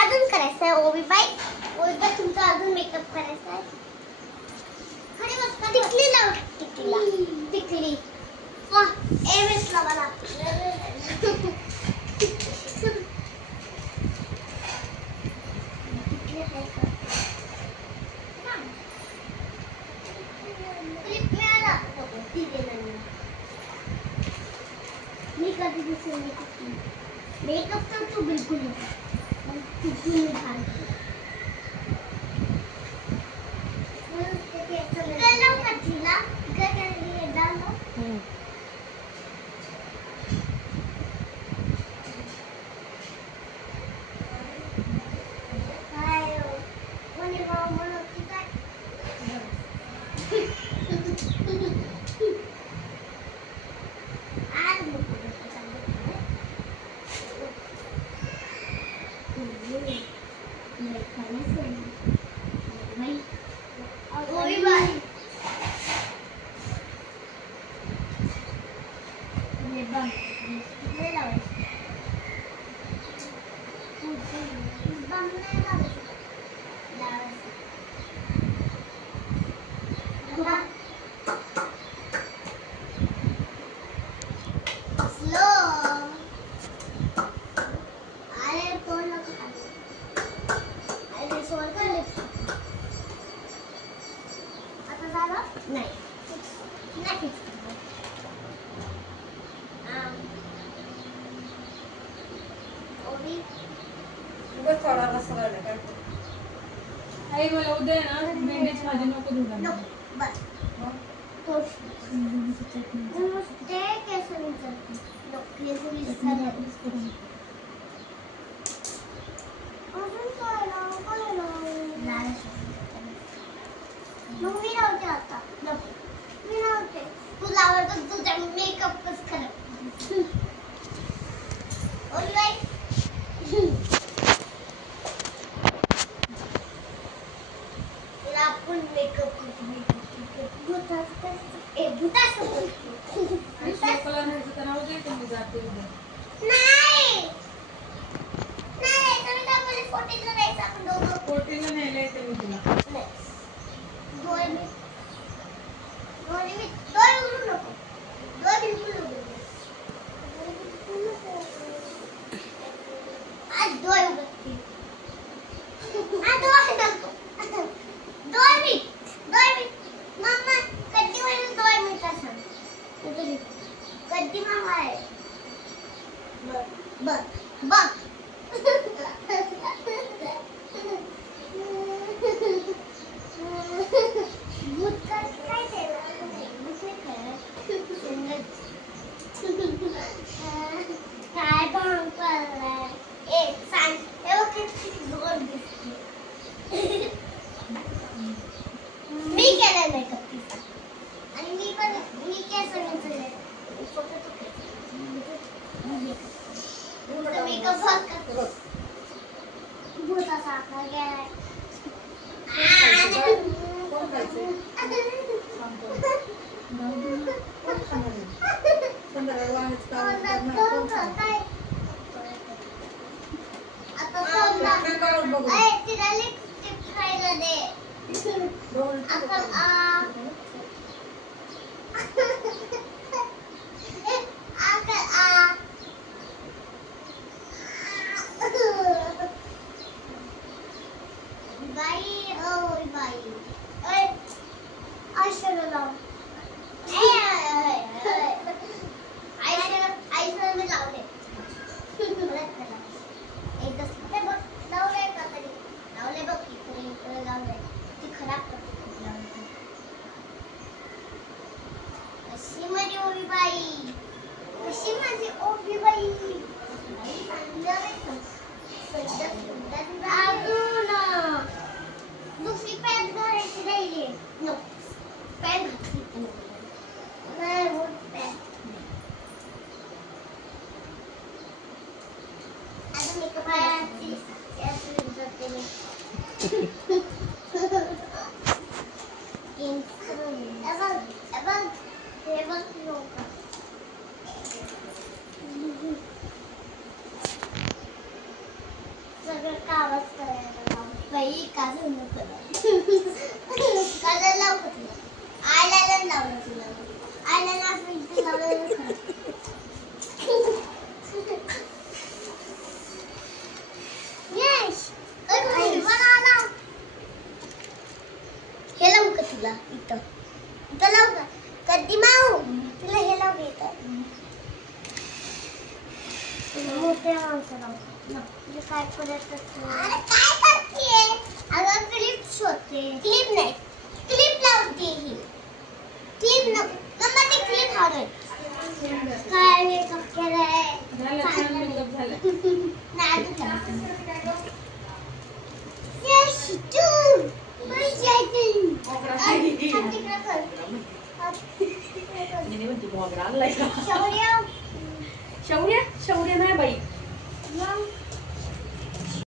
अजून करायचं आहे ओबी बाई तुमचा अजून मेकअप करायचा आहे. टिकली लाव टिकली एमएस लावा मेकअप तो तू बिल्कुल नहीं आई मला उद्या ना मेंढीची भाजी नको धुला बस ते केसरी चटणी केसरी चटणी मग मी राहते आता मी राहते तुला आवडतं तुझा मेकअपच खराब ऑलराईट आपण मेकअप पायाची यातून जाते मी. हे बघ लोक. सगळं कामच करायला लाव. बाई का जमलं कलर लाव का तुला? आयलाइनर लावलं तुला. आयलाइनर पेन्सिल लावलं खरं. यश हे लावू का तुला? इथं इथं लावू का? कधी माऊ तुला हे लावू येतं. मोठ्या माणसं लावू. तुला काय करत असते? अरे काय करते? अगं क्लिप शोधते. क्लिप नाही, क्लिप लावते ही. क्लिप नको मम्मा, ती क्लिप हवंय. काय मेकअप केलाय? झालं छान मेकअप झालं. नाही यश तू मजा येते. तिकडे कर. मोगरा आणलाय का? शौर्य शौर्य शौर्य नाही बाई. मग